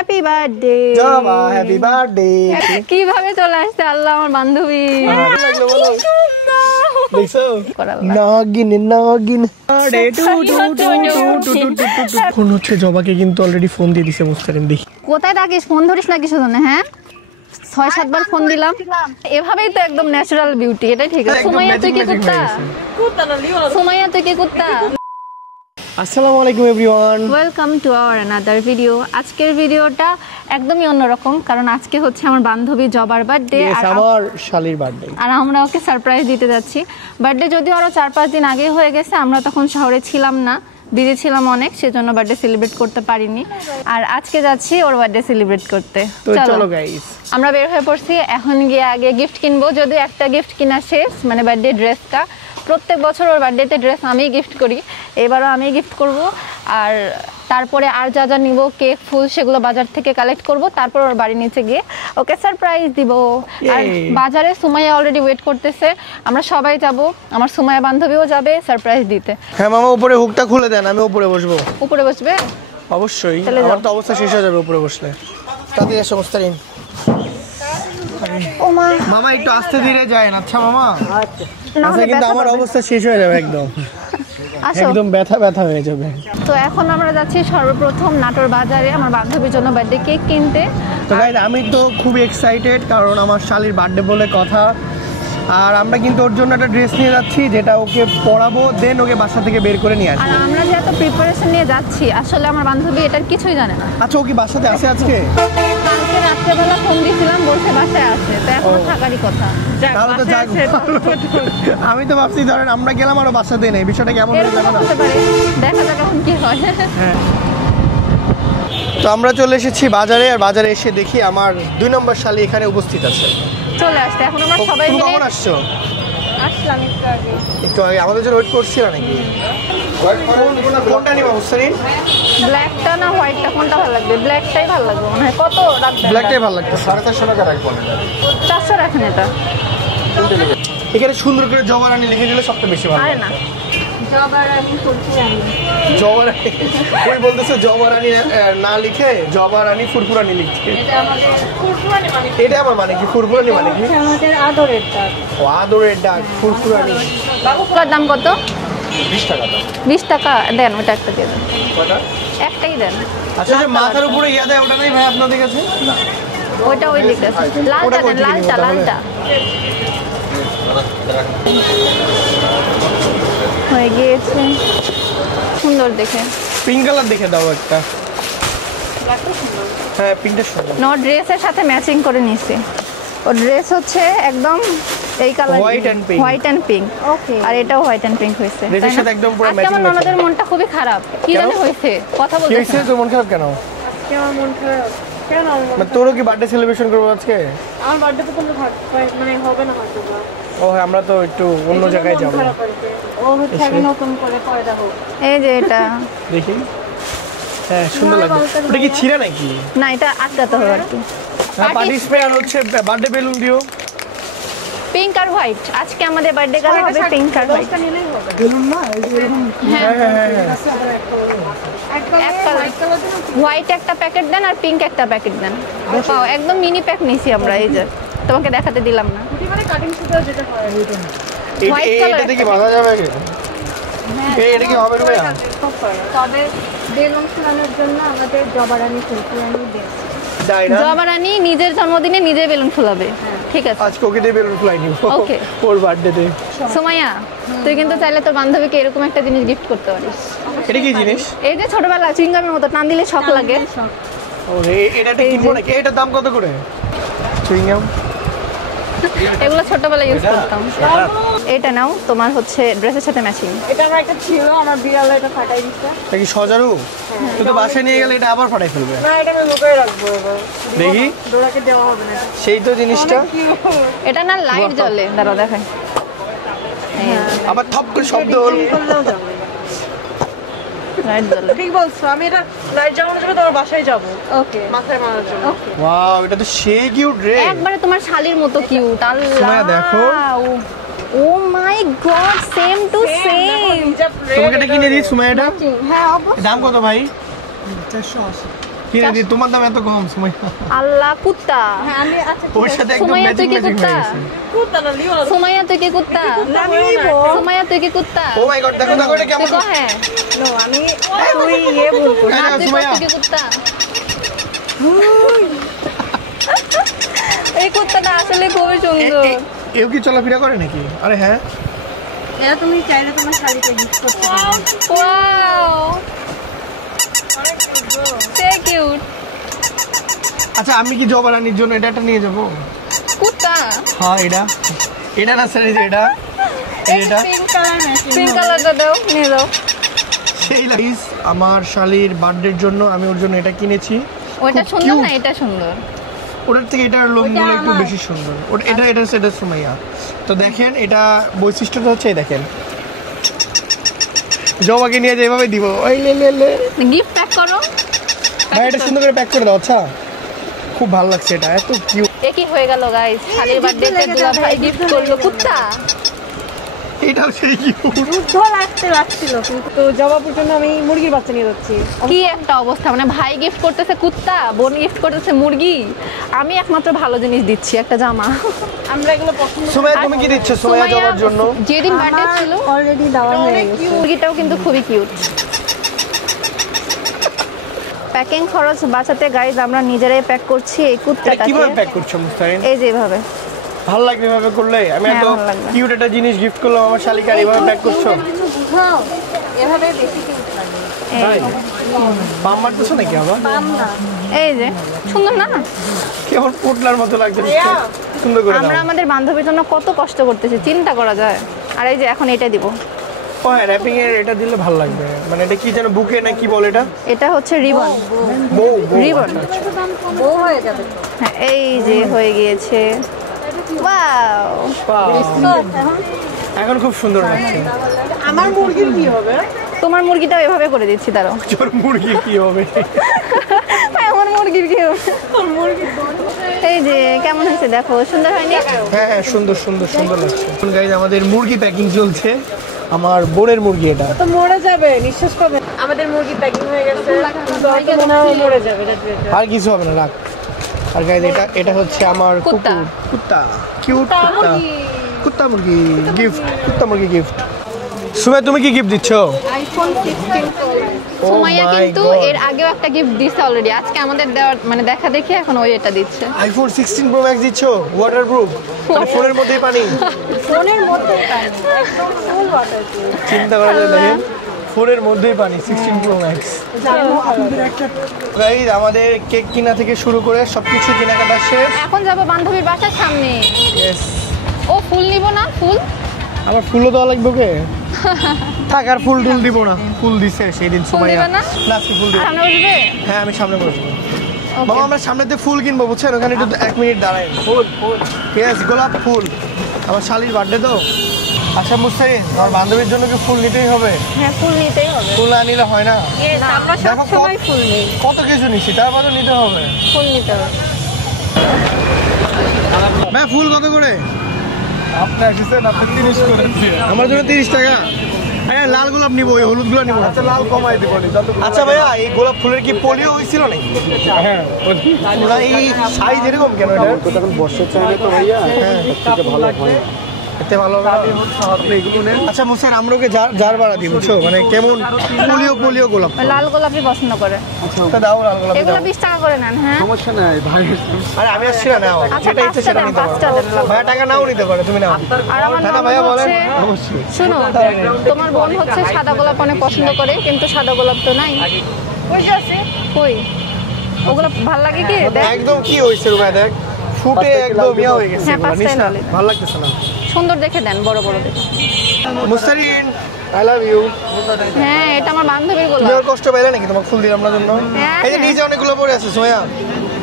Happy birthday জবা, happy birthday. কিভাবে চলে আসছে আল্লাহ আমার বান্ধবী। দেখছো নাগিন নাগিন ফোন হচ্ছে জবাকে, কিন্তু অলরেডি ফোন দিয়ে দিছে মুস্তাকিম। দেখি কোথায় থাকিস, ফোন ধরিস না কিছু জন্য? হ্যাঁ ৬-৭ বার ফোন দিলাম। এভাবেই তো একদম ন্যাচারাল বিউটি, এটাই ঠিক আছে। সুমাইয়া তুই কি কুত্তা? সুমাইয়া তুই কি কুত্তা? আসসালামু আলাইকুম everyone, welcome to our another video. আজকের ভিডিওটা একদমই অন্যরকম, কারণ আজকে হচ্ছে আমার বান্ধবী জবার বার্থডে আর আমার শালির বার্থডে, আর আমরা ওকে সারপ্রাইজ দিতে যাচ্ছি। বার্থডে যদিও আরো 4-5 দিন আগে হয়ে গেছে, আমরা তখন শহরে ছিলাম না, বিজি ছিলাম অনেক, সেজন্য বার্থডে সেলিব্রেট করতে পারিনি। আর আজকে যাচ্ছি ওর বার্থডে সেলিব্রেট করতে। চলো গাইস, আমরা বের হয়ে পড়ছি। এখন গিয়ে আগে গিফট কিনবো, যদিও একটা গিফট কিনা শেষ, মানে বার্থডে ড্রেসটা। প্রত্যেক বছর ওর বার্থডেতে ড্রেস আমিই গিফট করি, এবারও আমি গিফট করব। আর তারপরে আর যা যা নিব, কেক, ফুল, সেগুলো বাজার থেকে কালেক্ট করব, তারপর ওর বাড়ি নিচে গিয়ে ওকে সারপ্রাইজ দিব। আর বাজারে সুমাইয়া অলরেডি ওয়েট করতেছে, আমরা সবাই যাব, আমার সুমাইয়া বান্ধবীও যাবে সারপ্রাইজ দিতে। হ্যাঁ মামা, উপরে হুকটা খুলে দেন, আমি উপরে বসবো। উপরে বসবে? অবশ্যই, আমার তো অবস্থা শেষ হয়ে যাবে উপরে বসলে। তাতে এসো মুস্তাকিম। ও মা, মামা একটু আস্তে ধীরে যান। আচ্ছা মামা, আচ্ছা কিন্তু আমার অবস্থা শেষ হয়ে যাবে একদম, একদম ব্যথা ব্যথা হয়ে যাবে। তো এখন আমরা যাচ্ছি সর্বপ্রথম নাটোর বাজারে আমার বান্ধবীর জন্য বার্থডে কেক কিনতে। তো গাইস, আমি তো খুব এক্সাইটেড, কারণ আমার শালির বার্থডে বলে কথা। আর আমরা কিন্তু ওর জন্য একটা ড্রেস নিয়ে যাচ্ছি, যেটা ওকে পরাবো, দেন ওকে বাসা থেকে বের করে নিয়ে আসবো। আর আমরা যে এত প্রিপারেশন নিয়ে যাচ্ছি, আসলে আমার বান্ধবী এটার কিছুই জানে না। আচ্ছা, ও কি বাসাতে আছে আজকে? কালকে রাত্রেবেলা ফোন দিয়েছিলাম, বলছে বাসায় আছে, তো এখনো থাকারই কথা। তাহলে তো যাক, আমি তো ভাবছি ধরেন আমরা গেলাম আর বাসাতে নেই, বিষয়টা কেমন হয়ে যাবে না? দেখা যাক এখন কি হয়। তো আমরা চলে এসেছি বাজারে, আর বাজারে এসে দেখি আমার 2 নম্বর শালি এখানে উপস্থিত আছে। চলে আসছে, এখন আমরা সবাই মিলে। কখন আসছো? আসলাম একটু আগে। একটু আগে আমাদের জন্য ওয়েট করছিল নাকি? কোনটা নিবা মুস্তাকিম? ব্ল্যাকটা না হোয়াইটটা, কোনটা ভালো লাগবে? ব্ল্যাকটাই ভালো লাগবে মনে হয়। কত রাখবেন? ব্ল্যাকটাই ভালো লাগবে। 450 টাকা রাখবো। 400 রাখেন এটা। এখানে সুন্দর করে জবারানি লিখে দিলে সবচেয়ে বেশি ভালো। আরে না, জবারানি ফুরফুরানি। জবারানি ওই বলতেছে, জবারানি না লিখে জবারানি ফুরফুরানি লিখতে। এটা আমাদের ফুরফুরানি মানে, এটা আমার মানে কি? ফুরফুরানি মানে কি? আমাদের আদরের দাগ। ও আদরের দাগ, ফুরফুরানি। বাবুটার দাম কত? 20 টাকা দাম। 20 টাকা দেন, ওটা একটা দিয়ে দেন। কয়টা? একটাই দেন। আচ্ছা, যে মাথার উপরে ইয়া দেয় ওটা নাই ভাই আপনাদের কাছে? না, ওইটা ওই দিকে আছে। লালটা দেন, লালটা লালটা। হয়ে গিয়েছে, সুন্দর দেখে। পিঙ্ক কালার দেখে দাও একটা। হ্যাঁ, পিঙ্কটা সুন্দর। নো, ড্রেসের সাথে ম্যাচিং করে নিছি। ও ড্রেস হচ্ছে একদম এই colour, white and pink. White and pink, okay. আর এটাও হোয়াইট এন্ড পিঙ্ক হইছে। ড্রেসের সাথে একদম পুরো ম্যাচিং। আমার ননদের মনটা খুবই খারাপ, কি জানি হইছে, কথা বলতে। কি হইছে? তোর মন খারাপ কেন? কেমন মন খারাপ কেন? মানে তোরও কি বার্থডে সেলিব্রেশন করবো আজকে? আমার বার্থডে তো কোনো মানে হবে না হয়তো। ও হ্যাঁ, আমরা তো একটু অন্য জায়গায় যাবো। ও হচ্ছে আমি নতুন করে পয়দা হোক। এই যে এটা দেখি, হ্যাঁ সুন্দর লাগছে। ওটা কি ছিঁড়া নাকি? না, এটা আটকাতে হবে আর কি। পার্টি স্প্রে আর হচ্ছে বার্থডে বেলুন দিও। পিঙ্ক আর হোয়াইট, আজকে আমাদের বার্থডে কালার হবে পিঙ্ক আর হোয়াইট। বেলুন না, এই যে এরকম। হ্যাঁ হ্যাঁ হ্যাঁ, হোয়াইট একটা প্যাকেট দেন আর পিঙ্ক একটা প্যাকেট দেন। পাও একদম মিনি প্যাক নিছি আমরা, এই যে তোমাকে দেখাতে দিলাম না। মানে কাটিং সুতার যেটা হয় ওইটা। এটা দেখি বাঁধা যাবে কি? হ্যাঁ, এটা কি হবে রুমিয়া? তবে বেলুন ফুলানোর জন্য আমাদের জবারানি ফুলফুলানি দেন। জবারানি নিজের জন্মদিনে নিজে বেলুন ফুলাবে, ঠিক আছে? আজকে ওকে দিয়ে বেলুন ফুলাই নিব, ওকে, ওর বার্থডেতে। সুমাইয়া, তুই কিন্তু চাইলে তোর বান্ধবীকে এরকম একটা জিনিস গিফট করতে পারিস। এটা কি জিনিস? এই যে ছোটবেলা চুইংগামের মতো টান দিলে শক লাগে। ও এটা কিনবো নাকি? এটার দাম কত করে? চুইংগাম এগুলো ছোটবেলায় ইউজ করতাম। এটা নাও, তোমার হচ্ছে ড্রেসের সাথে ম্যাচিং। এটা আমার একটা ছিল, আমার বিড়ালে এটা ফাটাই দিচ্ছে। এটা কি সজারু? তুই তো বাসায় নিয়ে গেলে এটা আবার ফাটাই ফেলবে। না, এটা আমি লুকিয়ে রাখবো, দেখি ডোরাকে দেওয়া হবে না। সেই তো জিনিসটা। এটা না লাইট জ্বলে, দাঁড়াও দেখাই। আবার থপ করে শব্দ হল। লাইট জ্বলে, ঠিক বলছো। আমি এটা লাইট জ্বালানোর জন্য তোমার বাসায় যাব। ওকে, মাথায় মারার জন্য। ওয়াও, এটা তো সেই কিউট ড্রেস। একবারে তোমার শালির মতো কিউট। আল্লাহ, সুমাইয়া দেখো। ও মাই গড, সেম টু সেম। তোমাকে এটা কিনে দিই সুমাইয়া। এটা হ্যাঁ অবশ্যই। দাম কত ভাই? কিনে দিই, তোমার দাম এত কম সুমাইয়া। আল্লাহ কুত্তা। হ্যাঁ আমি আচ্ছা ওর সাথে একদম সুমাইয়া তুই ম্যাচিং কি ম্যাচিং কুত্তা? হয়ে গেছে। কুত্তাটা লিও না। সুমাইয়া তুই কি কুত্তা? আমি নিবো। সুমাইয়া তুই কি কুত্তা? ও মাই গড, দেখো দেখো এটা তুই কেমন। কো হ্যাঁ নো আমি তুই ভুল করছিস। এই না, নাও তুই কো সুমাইয়া। তুই কি কুত্তা? এই কুত্তাটা আসলে খুবই সুন্দর। এও কি চলাফেরা করে নাকি? আরে হ্যাঁ, এটা তুমি চাইলে তোমার শাড়িতে গিফট করতে পারো। ওয়াও সে কিউট। আচ্ছা আমি কি জবা রানীর জন্য এটা একটা নিয়ে যাবো? কুত্তা হ্যাঁ এটা না স্যার, এটা এটা পিঙ্ক কালার ম্যাচিং। পিঙ্ক কালারটা দাও, নিয়ে দাও। সেই লাগিস আমার শালির বার্থডের জন্য আমি ওর জন্য এটা কিনেছি। ওইটা খুব সুন্দর cute। না এটা সুন্দর? ওটার থেকে এটার লোমগুলো ওইটা একটু আমার। বেশি সুন্দর। এটা সেটা সুমাইয়া। তো দেখেন এটা বৈশিষ্ট্যটা হচ্ছে এই দেখেন, জবাকে নিয়ে যে এভাবে দিব, ওই লে গিফট প্যাক করো। ভাই এটা সুন্দর করে প্যাক করে দাও। আচ্ছা খুব ভালো লাগছে, এটা এত কিউট। এ কি হয়ে গেল গাইস, শালির বার্থডেতে দুলা ভাই গিফট করলো কুত্তা। এটাও সেই কিউট। যুদ্ধ লাগছিল কিন্তু জবাবের জন্য আমি মুরগির বাচ্চা নিয়ে যাচ্ছি। কি একটা অবস্থা, মানে ভাই গিফট করতেছে কুত্তা, বোন গিফট করতেছে মুরগি, আমি একমাত্র ভালো জিনিস দিচ্ছি একটা জামা। আমরা এগুলো পছন্দ সুমাইয়া তুমি কি দিচ্ছ সুমাইয়া জবার জন্য? যেদিন বার্থডে ছিল অলরেডি দেওয়া হয়ে গেছে। মুরগিটাও কিন্তু খুবই কিউট। প্যাকিং খরচ বাঁচাতে গাইজ আমরা নিজেরাই প্যাক করছি এই এটা কুত্তাটাকে। কিভাবে প্যাক করছো মুস্তাহিন? এই যে এভাবে। ভালো লাগবে এভাবে করলে? আমি হ্যাঁ, এত ভালো লাগবে। কিউট একটা জিনিস গিফট করলাম আমার শালিকার, এভাবে প্যাক করছো? বুঝাও এভাবে বেশি কিউট লাগে। তাই বাম মারতেছো নাকি আবার? পাম না। এই যে সুন্দর না? কেমন পোটলার মতো লাগছে, সুন্দর করে আমরা দাও। আমাদের বান্ধবীর জন্য কত কষ্ট করতেছি, চিন্তা করা যায়। আর এই যে এখন এটা দিব। ও হ্যাঁ, র্যাপিং এর এটা দিলে ভালো লাগবে। মানে এটা কি যেন বুকে না কি বলে এটা? এটা হচ্ছে রিবন। বউ রিবন। বউ হয়ে যাবে তো। হ্যাঁ এই যে হয়ে গিয়েছে। ওয়াও এখন খুব সুন্দর লাগছে। আমার মুরগির কি হবে? তোমার মুরগিটাও এভাবে করে দিচ্ছি, দাঁড়াও। তোর মুরগির কি হবে? আমার মুরগির কি হবে? এই যে কেমন হয়েছে দেখো, সুন্দর হয়নি? হ্যাঁ হ্যাঁ, সুন্দর সুন্দর সুন্দর লাগছে। গাইজ আমাদের মুরগি প্যাকিং চলছে, আমার বোনের মুরগি এটা। তো মরে যাবে, নিঃশ্বাস পাবে। আমাদের মুরগি প্যাকিং হয়ে গেছে। তো হয়তো মনে হয় মরে যাবে। আর কিছু হবে না, রাখ। আর গাইজ এটা হচ্ছে আমার কুত্তা। কুকুর, কুত্তা কিউট কুত্তা, কুত্তা মুরগি গিফট, কুত্তা মুরগি গিফট। সুমাইয়া তুমি কি গিফট দিচ্ছ? আইফোন 16 সুমাইয়া my কিন্তু God. এর আগেও একটা গিফট দিছে অলরেডি, আজকে আমাদের দেওয়ার মানে দেখা দেখি এখন ওই এটা দিচ্ছে। আইফোন 16 প্রো ম্যাক্স দিচ্ছ, ওয়াটারপ্রুফ, মানে ফোনের মধ্যেই পানি। ফোনের মধ্যে একদম ফুল ওয়াটারপ্রুফ। চিন্তা করা যায়, দেখেন ফোনের মধ্যেই পানি, 16 প্রো ম্যাক্স। গাইজ আমাদের কেক কিনা থেকে শুরু করে সবকিছু কেনাকাটা শেষ। এখন যাব বান্ধবীর বাসার সামনে। Yes. ও ফুল নিব না? ফুল আবার ফুলও দেওয়া লাগবে ওকে? থাক আর ফুল টুল দিব না, ফুল দিছে সেই দিন সুমাইয়া। দিবে না? না আজকে ফুল দিব। সামনে বসবে? হ্যাঁ আমি সামনে বসবো। Okay. বাবা আমরা সামনেতে ফুল কিনবো বুঝছেন, ওখানে একটু 1 মিনিট দাঁড়ায়। ফুল ফুল ইয়েস, গোলাপ ফুল, আমার শালির বার্থডে তো। আচ্ছা মুস্তাহিন, আমার বান্ধবীর জন্য কি ফুল নিতেই হবে? হ্যাঁ ফুল নিতেই হবে। ফুল না নিলে হয় না। আমরা দেখো সবসময় ফুল নেই। কত কিছু নিচ্ছি, তারপরে নিতে হবে। ফুল নিতে হবে। ভাই ফুল কত করে? আপনি এসেছেন, আপনি 30 করে দিয়ে। আমার জন্য 30 টাকা। হ্যাঁ লাল গোলাপ নিবো, ওই হলুদ গুলো নিবো। আচ্ছা লাল কমাই দিব নি, যত আচ্ছা ভাইয়া এই গোলাপ ফুলের কি পোলিও হয়েছিল নাকি? হ্যাঁ না এই সাইজ এরকম কেন এটা? তো তখন বর্ষার চাইলে তো ভাইয়া থেকে ভালো হয়। এতে ভালো হবে না? আপনি এগুলো নেন। আচ্ছা মুসাইন আমরা ওকে জার বাড়া দিই বুঝছো, মানে কেমন পোলিও গোলাপ। ওই লাল গোলাপই পছন্দ করে। তা দাও লাল গোলাপ এগুলো দাও। 20 টাকা করে নেন। হ্যাঁ সমস্যা নাই ভাই। আরে আমি আসছি না, নাও আচ্ছা যেটা ইচ্ছে 5টা সেটা দেন, নিতে 5টা পারো। দেন। ভাইয়া টাকা নাও নিতে পারো, তুমি নাও। আর আমার হ্যাঁ না ননদ ভাইয়া বলেন। হচ্ছে, অবশ্যই। শোনো তোমার বোন হচ্ছে সাদা গোলাপ অনেক পছন্দ করে, কিন্তু সাদা গোলাপ তো নাই। ওই যে আছে। কই ওগুলো ভাল লাগে কি? দেখ একদম কি হয়েছে রুমা, দেখ ফুটে একদম ইয়া হয়ে গেছে। হ্যাঁ, এগুলো নিস 5টাই না, নাও। ভালো লাগতেছে না। সুন্দর দেখে দেন, বড় বড় দেখে। Mustarin I love you. হ্যাঁ এটা আমার বান্ধবীর তুমি গোলাপ। আর কষ্ট পাইলে নাকি তোমাকে ফুল দিলাম না জন্য? হ্যাঁ, এই যে নিচে অনেকগুলো পড়ে আছে সোয়া,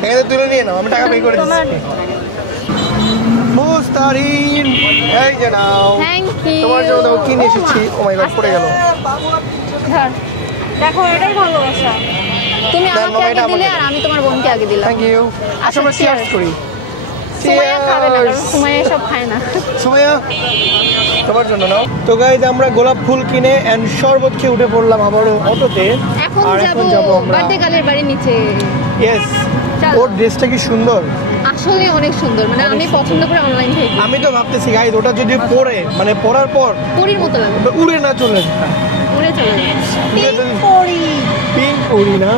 এখানে তুলে নিয়ে নাও, আমি টাকা পে করে দিচ্ছি। মুস্তারিন এই যে নাও, থ্যাংক ইউ। তোমার জন্য দেখো কিনে এসেছি। ও মাই গড পড়ে গেল। ধর দেখো এটাই ভালোবাসা। তুমি দেন, আমাকে বাবা, আগে এটা দিলে আমাকে আর আমি তোমার বোনকে আগে দিলাম। Thank you. আচ্ছা আমরা cheers. cheers করি। সুমাইয়া খাবে না, কারণ Cheers. সুমাইয়া এসব খায় না। সুমাইয়া তোমার জন্য নাও। তো গাইজ আমরা গোলাপ ফুল কিনে এন্ড শরবত খেয়ে উঠে পড়লাম আবারও অটোতে। এখন আর যাব এখন যাবো আমরা বার্থডে গালের বাড়ির নিচে। ইয়েস চলো। ওর ড্রেসটা কি সুন্দর, আসলে অনেক সুন্দর, মানে আমি পছন্দ করে অনলাইন থেকে আমি তো ভাবতেছি গাইজ ওটা যদি পরে মানে পরার পর পরির মতো লাগে, উড়ে না চলে যায়। উড়ে চলে যায়। পিঙ্ক পরি না,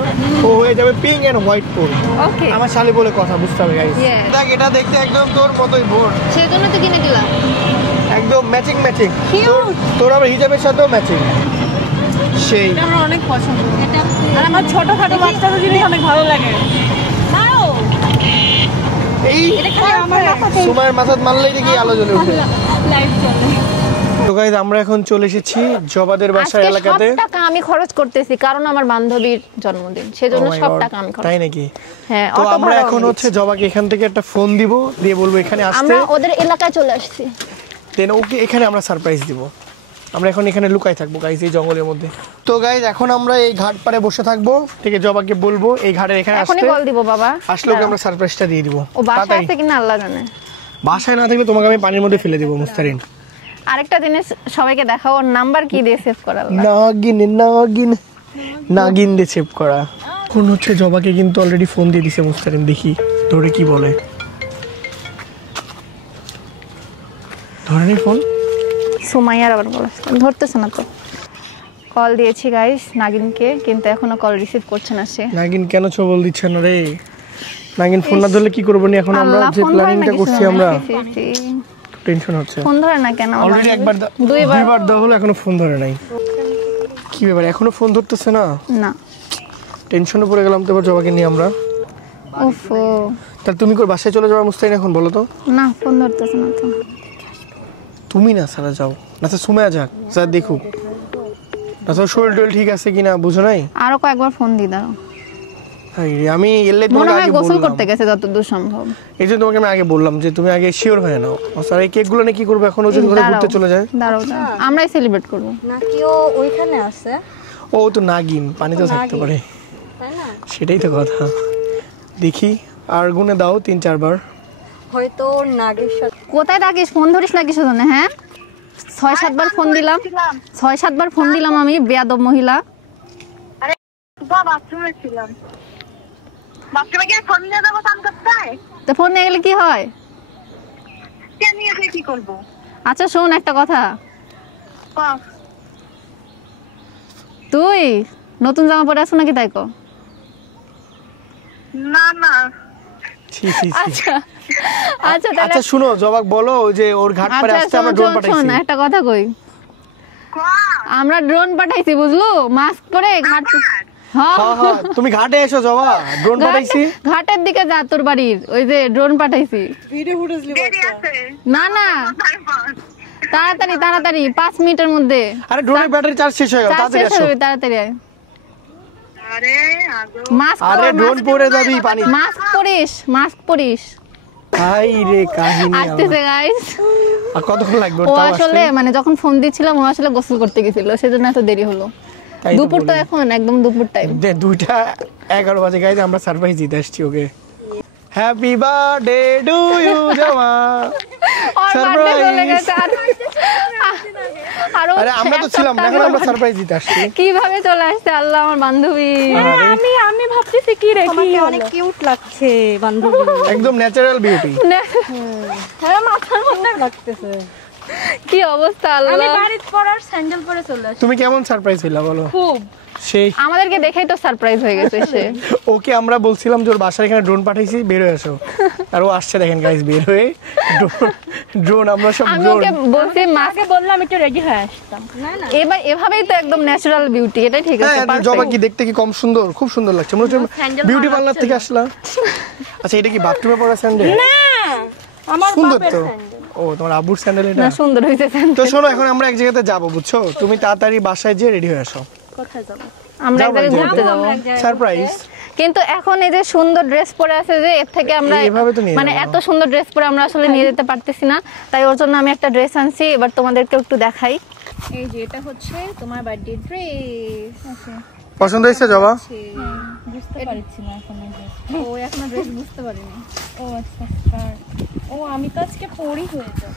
ও হয়ে যাবে পিঙ্ক এন্ড হোয়াইট পরি। ওকে, আমার শালি বলে কথা, বুঝতে হবে গাইজ। Yes. দেখ এটা দেখতে একদম তোর মতোই বোর, সেই জন্য তো কিনে দিলাম। একদম ম্যাচিং ম্যাচিং, তোর আবার হিজাবের সাথেও ম্যাচিং। সেই এটা আমার অনেক পছন্দ, আর আমার ছোটখাটো বাচ্চাদের জিনিস অনেক ভালো লাগে। এই সময়ের মাথাত মারলেই দেখি আলো জ্বলে ওঠে। তো গাইজ আমরা এখন চলে এসেছি জবাদের বাসা আজকে এলাকাতে। সব টাকা আমি খরচ করতেছি কারণ আমার বান্ধবীর জন্মদিন, সেজন্য Oh my সব God, টাকা আমি খরচ। তাই নাকি? হ্যাঁ, তো অটো আমরা ভাড়াও এখন আমি হচ্ছে দিচ্ছি। জবাকে এখান থেকে একটা ফোন দিব, দিয়ে বলবো এখানে আসতে, আমরা ওদের এলাকায় চলে আসছি। দেন ওকে এখানে আমরা সারপ্রাইজ দিব। আমরা এখন এখানে লুকাই থাকবো গাইজ এই জঙ্গলের মধ্যে। তো গাইজ এখন আমরা এই ঘাট পাড়ে বসে থাকবো, ঠিক আছে? জবাকে বলবো এই ঘাটের এখানে এখনই আসতে, কল দিব বাবা। আসলে ওকে আমরা সারপ্রাইজটা দিয়ে দিব। ও বাসায় তাড়াতাড়ি। আছে কিনা আল্লাহ জানে। বাসায় না থাকলে তোমাকে আমি পানির মধ্যে ফেলে দিব মুস্তারিন। আরেকটা জিনিস সবাইকে দেখাও, ওর নাম্বার কি দিয়ে সেভ করা। নাগিন নাগিন নাগিন দিয়ে সেভ করা। এখন হচ্ছে জবাকে কিন্তু অলরেডি ফোন দিয়ে দিছে মুস্তারিন, দেখি ধরে কি বলে। ধরেনি ফোন, সুমাইয়ার আবার বলা ধরতেছে না তো। কল দিয়েছি গাইস নাগিনকে, কিন্তু এখনো কল রিসিভ করছে না সে। নাগিন কেন ছবল দিচ্ছে না রে? নাগিন ফোন না ধরলে কি করবো নি এখন আমরা আল্লাহ, যে ফোন ধরে না প্ল্যানিংটা কিছু করছি না, আমরা, সি, সি, সি। টেনশন হচ্ছে। ফোন ধরে না কেন? আমার অলরেডি একবার দুইবার। দুইবার দেওয়া হলো, এখনো ফোন ধরে নাই। কি ব্যাপার, এখনো ফোন ধরতেছে না? না। টেনশনে পড়ে গেলাম তো এবার জবাকে নিয়ে আমরা। ওফো, তাহলে তুমি কই বাসায় চলে যাওয়া মুস্তারিন এখন, বলো তো? না ফোন ধরতেছে না তো। তুমি না সারা যাও না, তো সুমাইয়া যাক, স্যার দেখুক না তোর শরীর টরীর ঠিক আছে কিনা, বুঝো নাই? আরো কয়েকবার ফোন দিয়ে দাও। হাই রে, আমি এলে মনে তোমাকে হয় আগে গোসল বললাম, করতে গেছে যতদূর সম্ভব। এই জন্য তোমাকে আমি আগে বললাম যে তুমি আগে শিওর হয়ে নাও। স্যার এই কেকগুলো নিয়ে কি করবে এখন, ও যদি কোথাও ঘুরতে চলে যায়? দাঁড়াও দাঁড়াও, আমরাই সেলিব্রেট করবো। নাকি ও ওইখানে আছে, ও তো নাগিন, পানিতেও থাকতে পারে, তাই না? সেটাই তো কথা। দেখি আর গুনে দাও 3-4 বার। হয়তো ওর নাগের সাথে। কোথায় থাকিস? ফোন ধরিস না কিছু জন্য? হ্যাঁ 6-7 বার ফোন দিলাম, 6-7 বার ফোন দিলাম আমি, বেয়াদব মহিলা। বাথরুমে ছিলাম, বাথরুমে গিয়ে ফোন নিয়ে যাবো চান করতে, তো ফোন নিয়ে গেলে কি হয়? কে নিয়ে গিয়ে কি করবো? আচ্ছা শোন একটা কথা, তুই নতুন জামা পরে আসো নাকি? তাই কো। না না, ছি ছি ছি। আচ্ছা আচ্ছা তাহলে আচ্ছা শুনো জবাক বলো ওই যে ওর ঘাট পারে আচ্ছা আসতে আমরা শোন ড্রোন শোন শোন, পাঠাইছি। একটা কথা কই, কোয়া আমরা ড্রোন পাঠাইছি বুঝলো, মাস্ক পরে ঘাট। হ্যাঁ হ্যাঁ হ্যাঁ, তুমি ঘাটে এসো জবা, ড্রোন পাঠাইছি। ঘাটের দিকে যা তোর বাড়ির, ওই যে ড্রোন পাঠাইছি। ভিডিও ফুটেজ লিব দেরি আছে, না না তারপর তাড়াতাড়ি তাড়াতাড়ি 5 মিনিটের মধ্যে আরে ড্রোনের ব্যাটারি চার্জ শেষ হয়ে গেল, চার্জ তাড়াতাড়ি শেষ আসো। হবে, তাড়াতাড়ি আয়। আরে আদো মাস্ক আরে পর, ড্রোন পরে যাবি পানি। মাস্ক পরিস, মাস্ক পরিস। হাই রে কাহিনী আমার। আসতেছে গাইস। আর কতক্ষণ লাগবে ওর ও তাও আসলে আসতে? মানে যখন ফোন দিচ্ছিলাম ও আসলে গোসল করতে গেছিল, সেজন্য এত দেরি হলো। তাই তো দুপুর তো বলি। এখন একদম দুপুর টাইম। 2:11 বাজে গাইজ, আমরা সারপ্রাইজ দিতে আসছি ওকে। হ্যাপি বার্থডে টু ইউ জমা। আর বার্থডে চলে গেছে আর আরে আমরা তো ছিলাম না, এখন আমরা সারপ্রাইজ দিতে আসছি। কিভাবে চলে আসছে আল্লাহ, আমার বান্ধবী। আরে, আমি ভাবতেছি কি রে, তোমাকে অনেক কিউট লাগছে বান্ধবী। একদম ন্যাচারাল বিউটি। হ্যাঁ মাথার মধ্যে লাগতেছে। কি অবস্থা আমি আল্লাহ। বাড়িতে পরার স্যান্ডেল পরে চলে আসি। তুমি কেমন সারপ্রাইজ হইলা বলো? খুব সেই আমাদেরকে দেখেই তো সারপ্রাইজ হয়ে গেছে সে। ওকে আমরা বলছিলাম যে ওর বাসার এখানে ড্রোন পাঠাইছি, বের হয়ে আসো। আর ও আসছে দেখেন গাইজ, বের হয়ে ড্রোন, আমরা সব আমি ড্রোন। ওকে বলছি মাস্ক, আগে বললাম একটু রেডি হয়ে আসতাম। না না এবার এভাবেই তো একদম ন্যাচারাল বিউটি, এটাই ঠিক আছে। হ্যাঁ জবা কি দেখতে কি কম সুন্দর? খুব সুন্দর লাগছে, মনে হচ্ছে স্যান্ডেল বিউটি ভালো পার্লার লাগছে থেকে না। আসলা। আচ্ছা এটা কি বাথরুমে পরা স্যান্ডেল? আমার সুন্দর বাপের তো। স্যান্ডেল। ও তোমার আব্বুর স্যান্ডেল এটা? না সুন্দর হয়েছে তো শোনো এখন আমরা এক জায়গাতে যাবো বুঝছো, তুমি তাড়াতাড়ি বাসায় যেয়ে রেডি হয়ে আসো। কোথায় যাব? আমরা যাবো একবারে এক ঘুরতে জায়গায়। যাবো। সারপ্রাইজ। কিন্তু এখন এই যে সুন্দর ড্রেস পরে আছে যে, এর থেকে আমরা এইভাবে তো নিয়ে মানে যাবো এত সুন্দর ড্রেস পরে আমরা আসলে নিয়ে যেতে পারতেছি না, তাই ওর জন্য আমি একটা ড্রেস আনছি, এবার তোমাদেরকে একটু দেখাই। এই যে এটা হচ্ছে তোমার বার্থডে ড্রেস। পছন্দ হয়েছে জবা? বুঝতে পারছি না এখন ও এখনো ড্রেস বুঝতে পারিনি। ও আচ্ছা ও আমি তো আজকে পড়ি হয়ে যাব।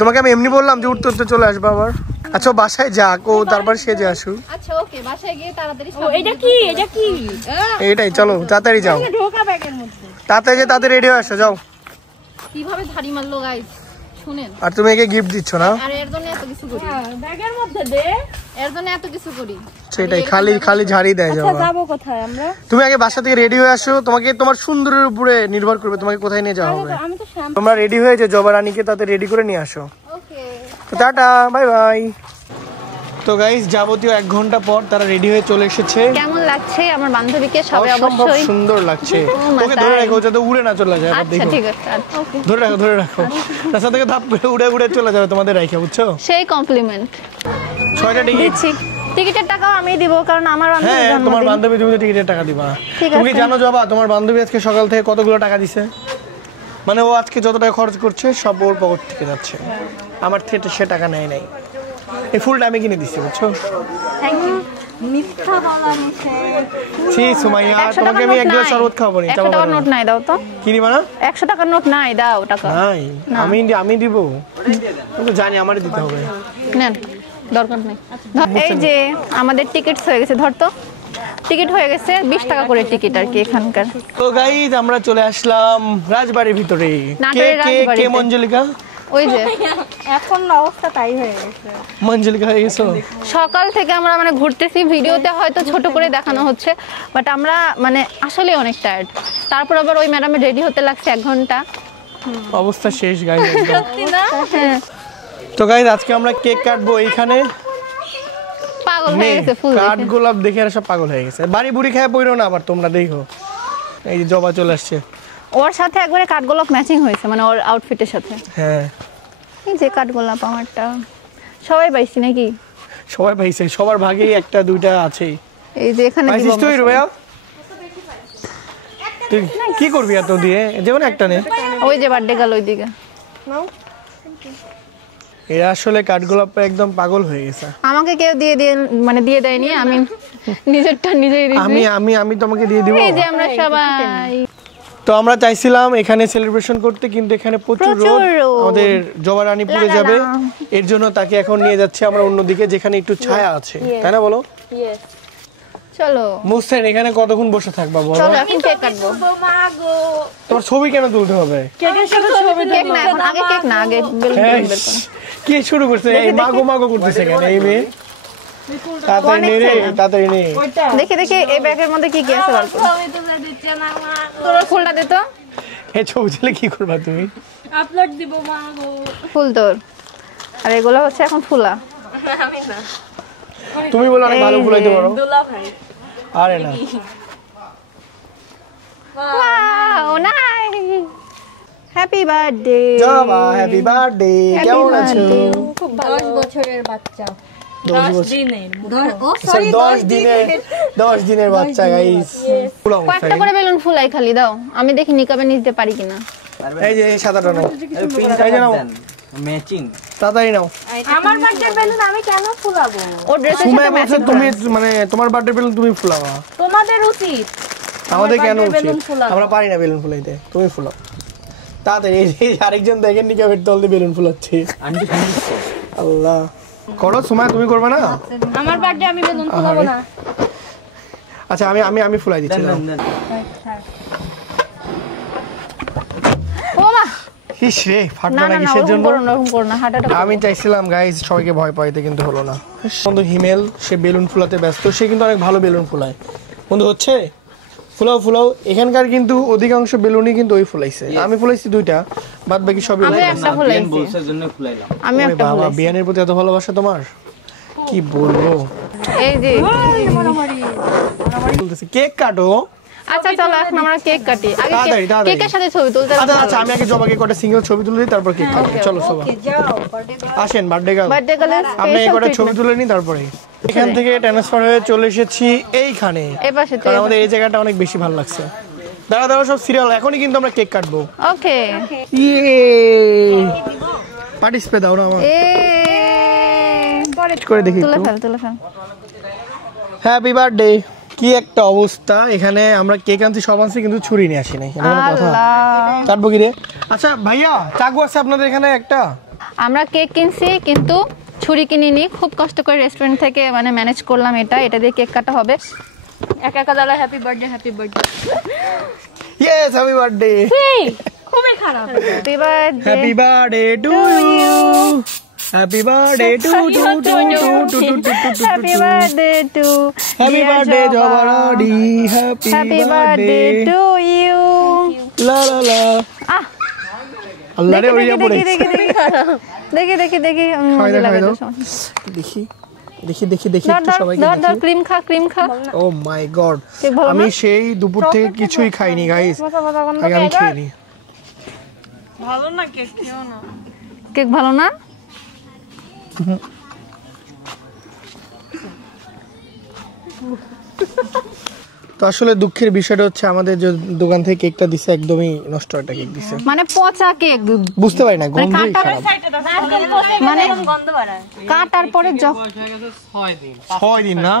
তোমাকে আমি এমনি বললাম যে উঠতে উঠতে চলে আসবা আবার। আচ্ছা বাসায় যাক ও, তারপর সেজে আসুক। আচ্ছা ওকে, বাসায় গিয়ে তাড়াতাড়ি ও এটা কি এইটাই, চলো তাড়াতাড়ি যাও, ঢোকা ব্যাগের মধ্যে। তাড়াতাড়ি যে তাড়াতাড়ি রেডি হয়ে আসো, যাও। কিভাবে ধাড়ি মারলো গাইস শুনেন। আর তুমি একে গিফট দিচ্ছ না? আর এর জন্য এত কিছু করি, ব্যাগের মধ্যে দে। এর জন্য এত কিছু করি। সেটাই, খালি খালি ঝাড়ি দেয় আচ্ছা জবা। যাবো কোথায় আমরা? তুমি আগে বাসা থেকে রেডি হয়ে আসো, তোমাকে তোমার সুন্দরের উপরে নির্ভর করবে তোমাকে কোথায় নিয়ে যাওয়া হবে। আমি তো শ্যাম। তোমরা রেডি হয়ে যে জবা রানীকে তাতে রেডি করে নিয়ে আসো। ওকে তো টাটা, বাই বাই। তো গাইস যাবতীয় 1 ঘন্টা পর তারা রেডি হয়ে চলে এসেছে। কেমন লাগছে আমার বান্ধবীকে? সবাই অসম্ভব অবশ্যই সুন্দর লাগছে। my ওকে ধরে God. রাখো যাতে উড়ে না চলে যায়। আবার আচ্ছা দেখো, ঠিক আছে ওকে, ধরে রাখো ধরে রাখো, রাস্তা থেকে ধাপ করে উড়ে উড়ে চলে যাবে তোমাদের রাইখা, বুঝছো? সেই কমপ্লিমেন্ট 6টা টিকিট। দিচ্ছি। টিকিটের টাকাও আমি দিব, কারণ আমার বান্ধবীর হ্যাঁ, তোমার জন্মদিন। বান্ধবী তুমি তো টিকিটের টাকা দিবা। ঠিক তুমি কি আছে। জানো জবা তোমার বান্ধবী আজকে সকাল থেকে কতগুলো টাকা দিছে? মানে ও আজকে যত টাকা খরচ করছে সব ওর পকেট থেকে যাচ্ছে, আমার থেকে সে টাকা নেয় নাই। এই ফুলটা আমি কিনে দিচ্ছি, বুঝছো? মিথ্যা বলা নিষেধ। ছি সুমাইয়া, 100 তোমাকে টাকার আমি নোট এক গ্লাস নাই। শরবত খাবো নি। 100 টাকার নোট নাই, দাও তো। কিনিবা না? 100 টাকার নোট নাই, দাও টাকা। নাই, আমি দিব। আমি তো জানি আমারই দিতে হবে। নেন, দরকার নেই। এই যে আমাদের টিকিট হয়ে গেছে, ধর তো। টিকিট হয়ে গেছে 20 টাকা করে টিকিট আর কি এখানকার। তো গাইজ আমরা চলে আসলাম রাজবাড়ির ভিতরে। কে নাটোরের কে কে রাজবাড়িতে। মঞ্জলিকা? ওই যে এখন অবস্থা তাই হয়ে গেছে। মঞ্জলিকা হয়ে গেছো? সকাল থেকে আমরা মানে ঘুরতেছি, ভিডিওতে হয়তো ছোট করে দেখানো হচ্ছে, বাট আমরা মানে আসলে অনেক টায়ার্ড। তারপর আবার ওই ম্যাডামের রেডি হতে লাগছে 1 ঘন্টা। অবস্থা শেষ গাইজ একদম। হ্যাঁ, তো গাইজ আজকে আমরা কেক কাটবো এইখানে। পাগল হয়ে গেছে ফুল কাঠ দেখে। গোলাপ দেখে আর সব পাগল হয়ে গেছে। বাড়ি বুড়ি খায় পড়ো না আবার তোমরা, দেখো এই যে জবা চলে আসছে। ওর সাথে একবারে কাঠগোলাপ ম্যাচিং হয়েছে, মানে ওর আউটফিটের সাথে। হ্যাঁ, এই যে কাঠগোলাপ আমারটা সবাই পাইছি নাকি? সবাই পাইছে, সবার ভাগেই একটা দুইটা আছেই। এই যে এখানে দিব পাইছিস তুই আমরা। রুবেয়া? তুই কি করবি এত দিয়ে? যেমন একটা নে। ওই যে বার্থডে গেল ওইদিকে। এরা আসলে কাঠগোলাপে একদম পাগল হয়ে গেছে। আমাকে কেউ দিয়ে দিয়ে মানে দিয়ে দেয়নি, আমি নিজেরটা নিজেই দিয়েছি। আমি আমি আমি তোমাকে দিয়ে দিব। এই যে আমরা সবাই। তো আমরা চাইছিলাম এখানে সেলিব্রেশন করতে, কিন্তু এখানে প্রচুর প্রচুর রোদ, রোদ। আমাদের জবা রানী পুড়ে লা লা যাবে। লা। এর জন্য তাকে এখন নিয়ে যাচ্ছে আমরা অন্যদিকে, যেখানে একটু ছায়া আছে, তাই না বলো? চলো মুস্তান এখানে কতক্ষণ বসে থাকবা বলো? চলো এখন কেক কাটবো। তোমার ছবি কেন তুলতে হবে? কেকের সাথে ছবি কেক না এখন, আগে কেক না, আগে বেলুন হ্যাঁ, বের করো। কি শুরু করছে? এই মাগো মাগো করতেছে কেন এই মেয়ে? তাড়াতাড়ি নে রে, তাড়াতাড়ি নে। দেখি দেখি এই ব্যাগের মধ্যে কি কি আছে বার করো। তোর ফুলটা দে তো। এই ছবি তুলে কি করবা তুমি? আপলোড দিব মাগো। ফুল তোর, আর এগুলো হচ্ছে এখন ফুলা। তুমি বলো অনেক ভালো ফুলাইতে পারো। দুলা ভাই। আরে না, ওয়াও নাইস, হ্যাপি বার্থডে জবা হ্যাপি বার্থডে। কেমন আছো? 10 বছরের বাচ্চা। 10 বছর। দিনের। 10 দিনের বাচ্চা গাইস। ফুলাও কয়েকটা করে বেলুন ফুলাই খালি দাও, আমি দেখি নিকাবে নিতে পারি কিনা। এই যে এই সাদাটা নাও, এই যে নাও, ম্যাচিং। তাড়াতাড়ি নাও। আমার বার্থডে বেলুন আমি কেন ফুলাবো? ওর ড্রেসের সুমাই সাথে বলছে ম্যাচিং তুমি মানে তোমার বার্থডে বেলুন তুমি ফুলাবা, তোমাদের উচিত। আমাদের কেন birthday উচিত? বেলুন ফুলাবো। আমরা পারি না বেলুন ফুলাইতে, তুমি ফুলাও তাড়াতাড়ি। এই যে আরেকজন দেখেন নিকাবের তল দিয়ে বেলুন ফুলাচ্ছে। আল্লাহ, করো সুমাই, তুমি করবে না? আমার বার্থডে আমি বেলুন ফুলাবো না। আচ্ছা আমি আমি আমি ফুলাই দিচ্ছি। নাও। ও মা, ইস রে, ফাটলো না না না না, কিসের ওরকম জন্য? করো না, ওরকম করো না, হাঁটাটা করো। আমি চাইছিলাম গাইস সবাইকে ভয় পাইতে, কিন্তু হলো না। বন্ধু হিমেল সে বেলুন ফুলাতে ব্যস্ত, সে কিন্তু অনেক ভালো বেলুন ফুলায়। বন্ধু হচ্ছে ফুলাও ফুলাও। এখানকার কিন্তু অধিকাংশ বেলুনই কিন্তু ওই ফুলাইছে, আমি ফুলাইছি 2টা, বাদ বাকি সবই আমি ফুলাইছে। একটা ফুলাইছি, জন্য ফুলাইলাম। আমি ওরে একটা বাবা, ফুলাইছি। বিয়ানের প্রতি এত ভালোবাসা তোমার, কি বলবো। এই যে বলতেছি কেক কাটো। আচ্ছা চলো এখন আমরা কেক কাটি। আগে তাড়াতাড়ি, তাড়াতাড়ি। কেকের সাথে ছবি তুলতে আচ্ছা হবে। আচ্ছা, আমি আগে জবাকে কটা সিঙ্গেল ছবি তুলে দিই, তারপর কেক কাটো। চলো সবাই আসেন, বার্থডে গার্ল। বার্থডে গেলে আমরা এই স্পেশাল কটা ছবি তুলে নিই, তারপরে এখান থেকে ট্রান্সফার হয়ে চলে এসেছি এইখানে। এই পাশে তো, কারণ আমাদের এই জায়গাটা অনেক বেশি ভালো লাগছে। দাঁড়া দাঁড়া, সব সিরিয়াল, এখনই কিন্তু আমরা কেক কাটবো। ওকে। পার্টিসিপে দাও না আমার এ করে দেখি তুলে একটু। ফেল তুলে ফেল। Happy birthday. কি একটা অবস্থা, এখানে আমরা কেক আনছি সব আনছি কিন্তু ছুরি নিয়ে আসি নাই। কাটবো কি রে? আচ্ছা ভাইয়া চাকু আছে আপনাদের এখানে একটা? আমরা কেক কিনছি কিন্তু ছুরি কিনিনি, খুব কষ্ট করে রেস্টুরেন্ট থেকে মানে ম্যানেজ করলাম এটা দিয়ে কেক কাটা হবে। একা দাদা happy birthday yes happy birthday. খুবই খারাপ। Happy birthday to you, happy birthday to happy birthday to happy birthday জবারাডি, হ্যাপি বার্থডে টু ইউ। লা লা লা। আল্লাহ রে ওইয়া পড়ে। দেখি ক্রিম খা। ও মাই গড, আমি সেই দুপুর থেকে কিছুই খাইনি গাইস, আগে আমি খেয়ে নি। ভালো না কেক, খেও না। কেক ভালো না? তো আসলে দুঃখের বিষয়টা হচ্ছে আমাদের যে দোকান থেকে কেকটা দিছে একদমই নষ্ট একটা কেক দিছে, মানে পচা কেক। বুঝতে পারি না, গন্ধই খারাপ। মানে কাটার পরে 6 দিন না,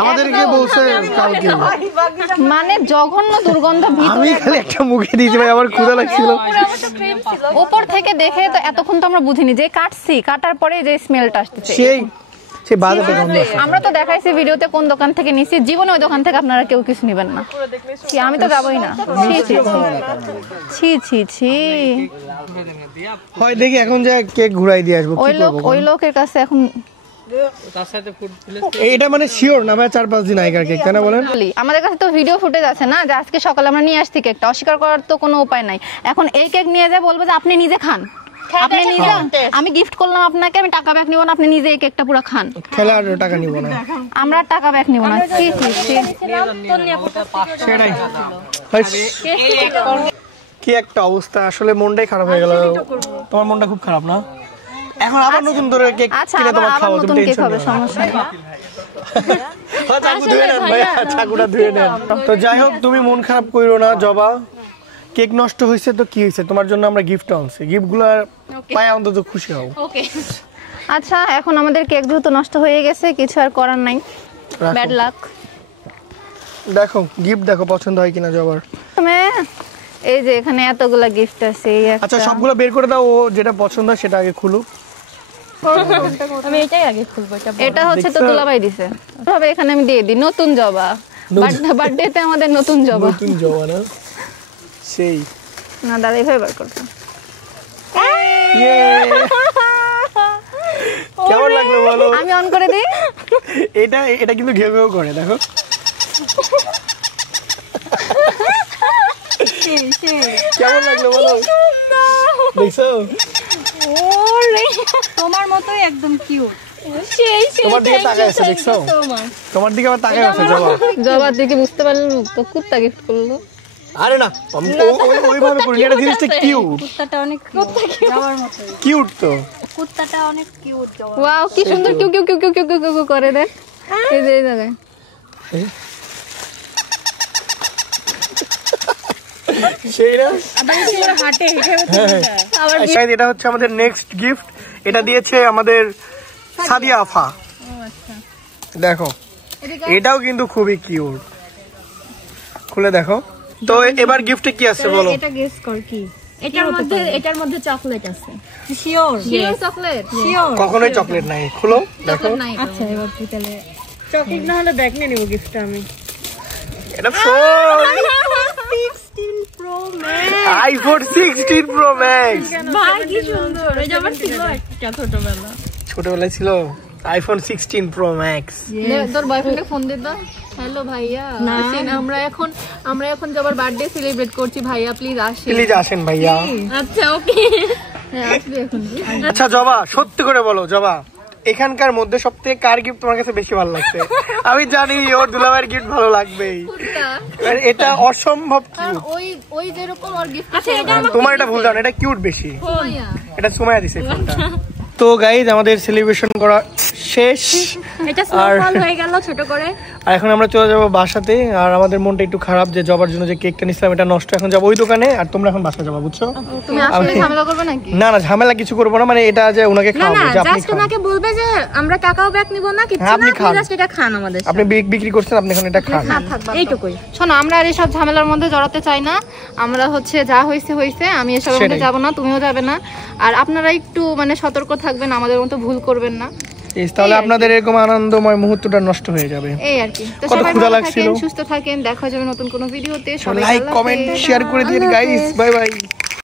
আমাদেরকে বলছে কালকে। মানে জঘন্য দুর্গন্ধ ভিতরে। আমি খালি একটা মুখে দিয়েছি ভাই, আমার ক্ষুধা লাগছিল। উপর থেকে দেখে তো এতক্ষণ তো আমরা বুঝিনি যে কাটার পরে যে স্মেলটা আসতেছে, সেই বাজে গন্ধ আছে। আমরা তো দেখাইছি ভিডিওতে কোন দোকান থেকে নিছি, জীবনে ওই দোকান থেকে আপনারা কেউ কিছু নেবেন না। কি আমি তো যাবই না। ছি হয় দেখি এখন যে কেক ঘুরাই দিয়ে আসবো। ওই লোকের কাছে এখন এটা মানে শিওর না ভাই 4-5 দিন আগের কেক, তাই না বলেন? আমাদের কাছে তো ভিডিও ফুটেজ আছে না, যে আজকে সকালে আমরা নিয়ে আসছি কেকটা, অস্বীকার করার তো কোনো উপায় নাই। এখন এই কেক নিয়ে যায় বলবো যে আপনি নিজে খান, আপনি নিজে, আমি গিফট করলাম আপনাকে, আমি টাকা ব্যাক নিব না, আপনি নিজে এই কেকটা পুরো খান। খেলার টাকা নিব না, আমরা টাকা ব্যাক নিব না। সেটাই কি একটা অবস্থা, আসলে মনটাই খারাপ হয়ে গেল। তোমার মনটা খুব খারাপ না? এখন আবার নতুন করে কেক কিনে তোমার খাওয়া, তুমি টেনশন হবে, সমস্যা নেই। চাকু ধুয়ে নেন ভাইয়া, চাকুটা ধুয়ে নেন। তো যাই হোক, তুমি মন খারাপ কইরো না জবা। কেক নষ্ট হয়েছে তো কি হয়েছে, তোমার জন্য আমরা গিফট আনছি, গিফটগুলো পায় অন্তত খুশি হও। আচ্ছা এখন আমাদের কেক যেহেতু নষ্ট হয়ে গেছে, কিছু আর করার নাই, ব্যাড লাক। দেখো গিফট দেখো পছন্দ হয় কিনা জবার। এই যে এখানে এতগুলা গিফট আছে। আচ্ছা সবগুলো বের করে দাও, ও যেটা পছন্দ হয় সেটা আগে খুলুক। আমি এটাই আগে খুলবো। এটা হচ্ছে তো দুলাভাই দিছে, তবে এখানে আমি দিয়ে দিই নতুন জবা। বার্থডেতে আমাদের নতুন জবা। নতুন জবা না সেই না দাঁড়া, এইভাবে বার করতে। কেমন লাগলো বলো? আমি অন করে দিই। এটা কিন্তু ঘেউ ঘেউ করে, দেখো। কেমন লাগলো বলো? দেখছো তোমার মতোই একদম কিউট। তোমার দিকে তাকায় আছে, দেখছো? তোমার দিকে আবার তাকায় আছে জবা। জবা দেখে বুঝতে পারলেন তো কুত্তা গিফট করলো। আরে না, আমি ওইভাবে করি, এটা জিনিসটা কিউট। কুত্তাটা অনেক যাওয়ার মতো। কিউট তো কুত্তাটা অনেক কিউট। ওয়াও কি সুন্দর কিউ কিউ কিউ কিউ কিউ কিউ কিউ করে দেখ। এই যে এই জায়গায় সেইরা আবার কি হাটে আবার এটা হচ্ছে আমাদের নেক্সট গিফট। এটা দিয়েছে আমাদের সাদিয়া আফা। দেখো এটাও কিন্তু খুবই কিউট, খুলে দেখো তো। এবার গিফটে কি আছে বলো? এটা গেস কর কি? এটার মধ্যে চকলেট আছে। Sure chocolate? শিওর কখনোই চকলেট নাই, খুলো দেখো। আচ্ছা এবার তুই তাহলে চকলেট না হলে ব্যাগ নিয়ে নিব গিফটটা আমি। এটা phone 16 Pro Max, iPhone 16 Pro Max। ভাই কি সুন্দর। এই যে আমার ছিল একটা ছোটবেলায় ছিল আইফোন 16 Pro Max। তোর বয়ফ্রেন্ডকে ফোন দে দাও। হ্যালো ভাইয়া, আসেন, আমরা এখন যাবার বার্থডে সেলিব্রেট করছি, ভাইয়া প্লিজ আসেন। প্লিজ আসেন ভাইয়া। আচ্ছা ওকে, হ্যাঁ আসবে এখন। আচ্ছা জবা সত্যি করে বলো, জবা এখানকার মধ্যে সবথেকে কার গিফট তোমার কাছে বেশি ভালো লাগছে? আমি জানি ওর দুলাভাইয়ের গিফট ভালো লাগবেই, এটা অসম্ভব কিউট। ওই যেরকম ওর গিফট। আচ্ছা এটা তোমার এটা ভুল জানো, এটা কিউট বেশি, এটা সুমাইয়া দিছে ফোনটা। তো গাইজ আমাদের সেলিব্রেশন করা শেষ। এটা স্নোফল হয়ে গেল ছোট করে। আর এখন আমরা চলে যাবো বাসাতে। আর আমাদের মনটা একটু খারাপ যে জবার জন্য যে কেকটা নিছিলাম এটা নষ্ট। এখন যাবো ওই দোকানে, আর তোমরা এখন বাসা যাবো, বুঝছো? তুমি আসলে ঝামেলা করবে নাকি? না না, ঝামেলা কিছু করবো না, মানে এটা যে ওনাকে না খাওয়াবো, না, যে আপনি জাস্ট খান। ওনাকে বলবে যে আমরা টাকাও ব্যাক নিব না, কিছু হ্যাঁ, না, আপনি আপনি খান। জাস্ট এটা খান আমাদের আপনি সাথে। বিক্রি করছেন, আপনি এখন এটা খান। না থাকবা। এইটুকুই। শোনো, আমরা আর এসব ঝামেলার মধ্যে জড়াতে চাই না। আমরা হচ্ছে যা হয়েছে হয়েছে, আমি এসবের মধ্যে সেটাই। যাব না, তুমিও যাবে না। আর আপনারা একটু মানে সতর্ক থাকবেন, আমাদের মতো ভুল করবেন না, তাহলে আপনাদের এরকম আনন্দময় মুহূর্তটা নষ্ট হয়ে যাবে। এই আর কি। তো কত সবাই ক্ষুধা ভালো লাগছিল। থাকেন, সুস্থ থাকেন, দেখা যাবে নতুন কোনো ভিডিওতে। সবাই লাইক কমেন্ট শেয়ার করে দিন গাইস, বাই বাই।